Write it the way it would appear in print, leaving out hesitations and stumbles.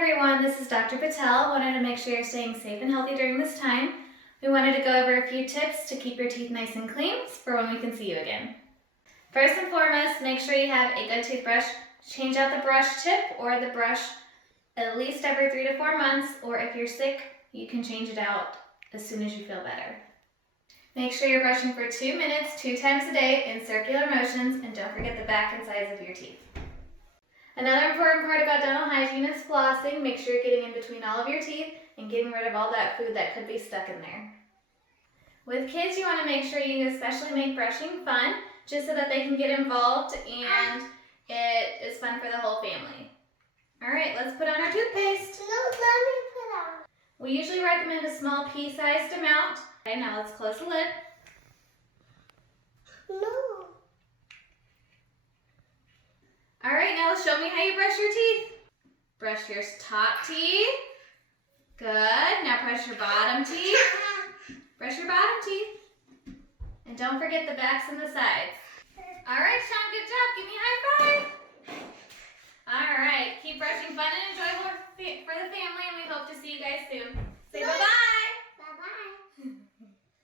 everyone, this is Dr. Patel. Wanted to make sure you're staying safe and healthy during this time. We wanted to go over a few tips to keep your teeth nice and clean for when we can see you again. First and foremost, make sure you have a good toothbrush. Change out the brush tip or the brush at least every 3 to 4 months, or if you're sick, you can change it out as soon as you feel better. Make sure you're brushing for 2 minutes, 2 times a day in circular motions, and don't forget the back and sides of your teeth. Another important part about dental hygiene is flossing. Make sure you're getting in between all of your teeth and getting rid of all that food that could be stuck in there. With kids, you want to make sure you especially make brushing fun, just so that they can get involved and it is fun for the whole family. All right, let's put on our toothpaste. No, let me put on. We usually recommend a small pea-sized amount. Okay, now let's close the lid. No. All right, now show me how you brush your teeth. Brush your top teeth. Good. Now brush your bottom teeth. Brush your bottom teeth. And don't forget the backs and the sides. All right, Sean, good job. Give me a high five. All right, keep brushing fun and enjoyable for the family, and we hope to see you guys soon. Say bye-bye.